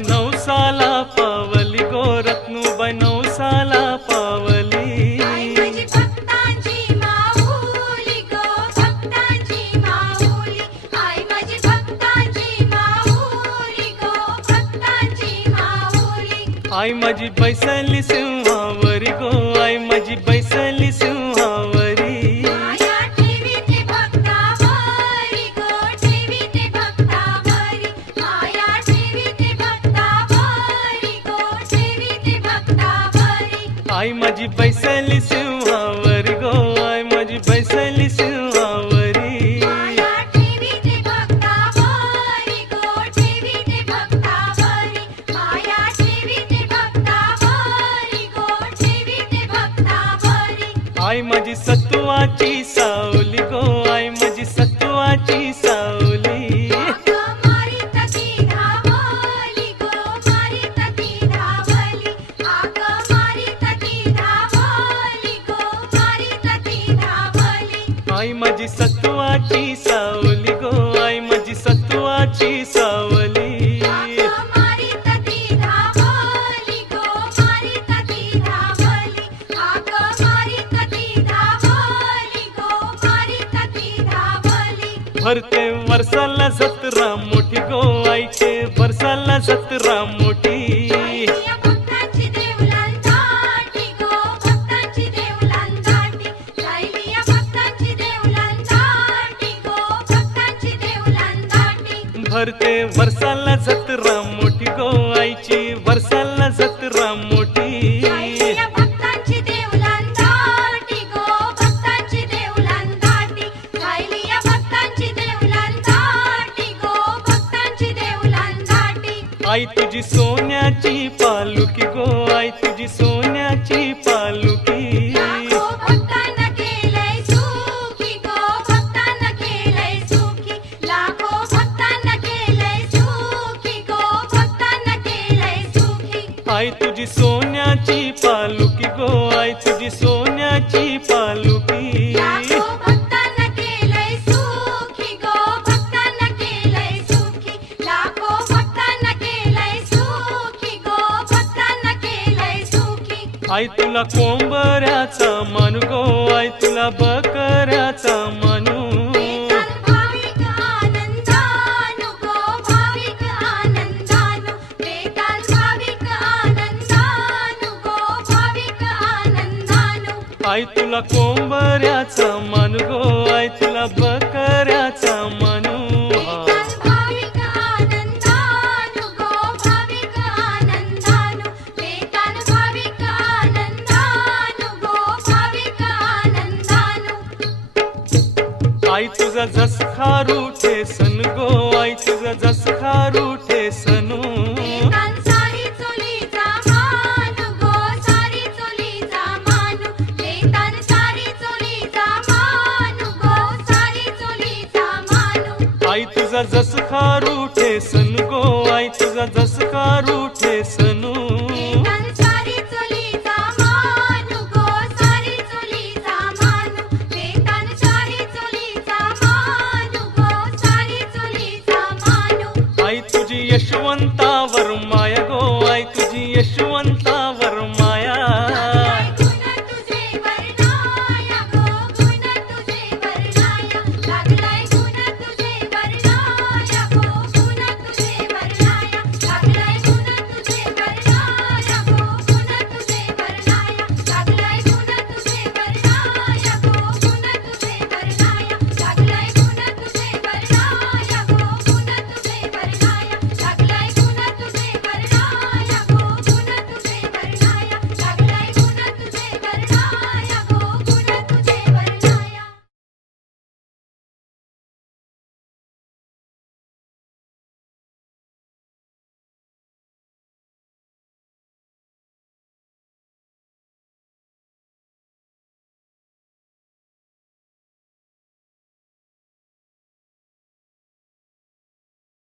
रत्नूबाई नवसाला पावली गो, रत्नूबाई नवसाला पावली। आई माझी भक्तांची माऊली गो, भक्तांची माऊली। आई माझी भक्तांची माऊली गो, भक्तांची माऊली। आई माझी बैसली सिंहावरी गो, आई माझी बैसली सिंहावरी। माया ठेवीते भक्तावरी गो, ठेवीते भक्तावरी। माया ठेवीते भक्तावरी गो, ठेवीते भक्तावरी। आई माझी बैसली सिंहावरी गो, आई माझी बैसली सिंहावरी। माया ठेवीते भक्तावरी गो, ठेवीते भक्तावरी। माया ठेवीते भक्तावरी गो, ठेवीते भक्तावरी। आई माझी सत्वाची सावली गो, आई माझी सत्वाची सावली। आग मारीत ती धावली गो, मारीत ती धावली। आग मारीत ती धावली गो, मारीत ती धावली। आई माझी सत्वाची सावली गो, आई माझी सत्वाची सावली। आग मारीत ती धावली गो, मारीत ती धावली। आग मारीत ती धावली गो, मारीत ती धावली। भरते वर्षाला जत्रा मोठी गो, आईचे वर्षाला जत्रा मोठी। या भक्तांची देवलां दाटी गो, भक्तांची देवलां दाटी। गायली या भक्तांची देवलां दाटी गो, भक्तांची देवलां दाटी। भरते वर्षाला जत्रा मोठी गो, आईची वर्षाला जत्रा मोठी। गायली या भक्तांची देवलां दाटी गो, भक्तांची देवलां दाटी। गायली या भक्तांची देवलां दाटी गो, भक्तांची देवलां दाटी। आई तुझी सोन्याची पालुकी गो, आई तुझी सोन्याची पालुकी। लाखो भक्तांना केलंय सुखी गो, भक्तांना केलंय सुखी। लाखो भक्तांना केलंय सुखी गो, भक्तांना केलंय सुखी। आई तुझी सोन्याची पालुकी गो, आई तुझी सोन्याची पालुकी। लाखो भक्तांना केलंय सुखी गो, भक्तांना केलंय सुखी। लाखो भक्तांना केलंय सुखी गो, भक्तांना केलंय सुखी। आई तुला कोंबऱ्याचा मान गो, आई तुला बकऱ्याचा मानू। देताल भाविक आनंदानु गो, भाविक आनंदानु। देताल भाविक आनंदानु गो, भाविक आनंदानु। आई तुला कोंबऱ्याचा मान गो, आई तुला बकऱ्याचा मानू। देताल भाविक आनंदानु गो, भाविक आनंदानु। देताल भाविक आनंदानु गो, भाविक आनंदानु। आई तुझा जस खारुठे सन गो, आई तुझा जस खारुठे सनू। देताल सारी चोलीचा मानू गो, सारी चोलीचा मानू। देताल सारी चोलीचा मानू गो, सारी चोलीचा मानू। आई तुझा जस खारुठे सन